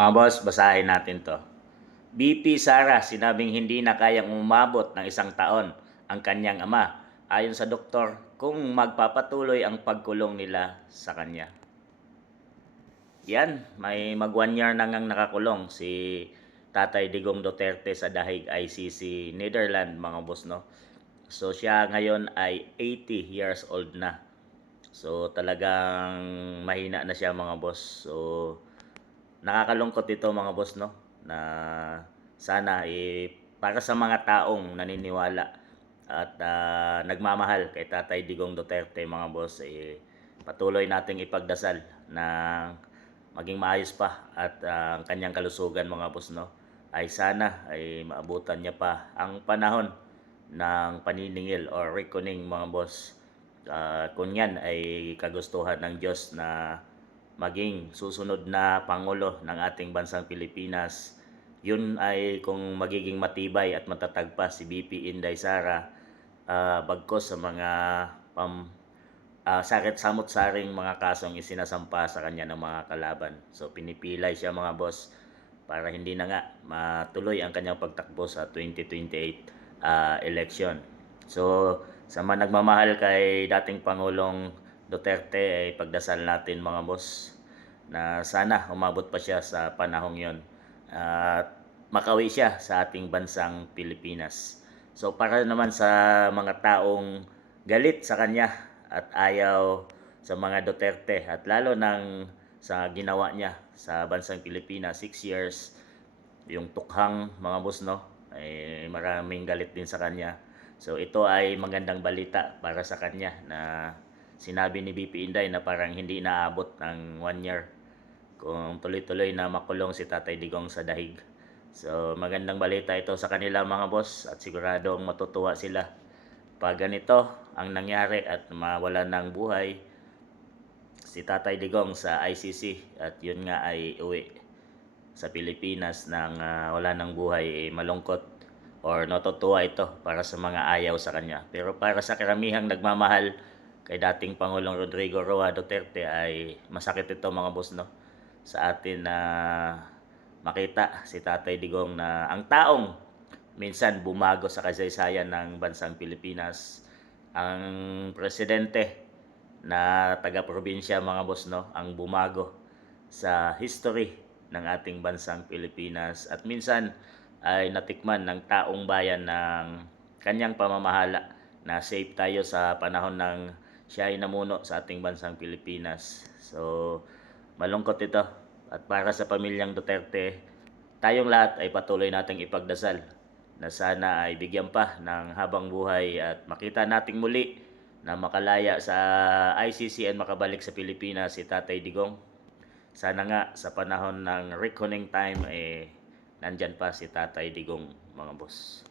Mga boss, basahin natin to. BP Sara sinabing hindi na kayang umabot ng 1 taon ang kanyang ama ayon sa doktor kung magpapatuloy ang pagkulong nila sa kanya. Yan, may mag 1 year na ngang nakakulong si Tatay Digong Duterte sa Dahig ICC Netherlands, mga boss, no? So siya ngayon ay 80 years old na. So talagang mahina na siya, mga boss. So nakakalungkot ito, mga boss, no, na sana para sa mga taong naniniwala at nagmamahal kay Tatay Digong Duterte, mga boss, patuloy nating ipagdasal na maging maayos pa at ang kanyang kalusugan, mga boss, no, ay sana ay maabutan niya pa ang panahon ng paniningil or reckoning, mga boss. Kung yan ay kagustuhan ng Diyos na maging susunod na Pangulo ng ating bansang Pilipinas, yun ay kung magiging matibay at matatag pa si BP Inday Sara, bagkos sa mga sakit samot-saring mga kasong isinasampa sa kanya ng mga kalaban. So pinipilay siya, mga boss, para hindi na nga matuloy ang kanyang pagtakbo sa 2028 election. So sa mga nagmamahal kay dating Pangulong Duterte, ay pagdasal natin, mga boss, na sana umabot pa siya sa panahong yon at makawi siya sa ating bansang Pilipinas. So para naman sa mga taong galit sa kanya at ayaw sa mga Duterte at lalo nang sa ginawa niya sa bansang Pilipinas, 6 years, yung tukhang, mga boss, no, ay maraming galit din sa kanya. So ito ay magandang balita para sa kanya na sinabi ni BP Inday na parang hindi naabot ng 1 year kung tuloy-tuloy na makulong si Tatay Digong sa Dahig. So magandang balita ito sa kanila, mga boss, at siguradong matutuwa sila pag ganito ang nangyari at mawala ng buhay si Tatay Digong sa ICC at yun nga ay uwi sa Pilipinas nang wala ng buhay. Malungkot or natutuwa ito para sa mga ayaw sa kanya. Pero para sa karamihang nagmamahal kay dating Pangulong Rodrigo Roa Duterte ay masakit ito, mga boss, no, sa atin na makita si Tatay Digong na ang taong minsan bumago sa kasaysayan ng bansang Pilipinas, ang presidente na taga-probinsya, mga boss, no, ang bumago sa history ng ating bansang Pilipinas at minsan ay natikman ng taong bayan ng kanyang pamamahala na safe tayo sa panahon ng siya ay namuno sa ating bansang Pilipinas. So malungkot ito at para sa pamilyang Duterte, tayong lahat ay patuloy nating ipagdasal na sana ay bigyan pa ng habang buhay at makita nating muli na makalaya sa ICC at makabalik sa Pilipinas si Tatay Digong. Sana nga sa panahon ng reckoning time nandyan pa si Tatay Digong, mga boss.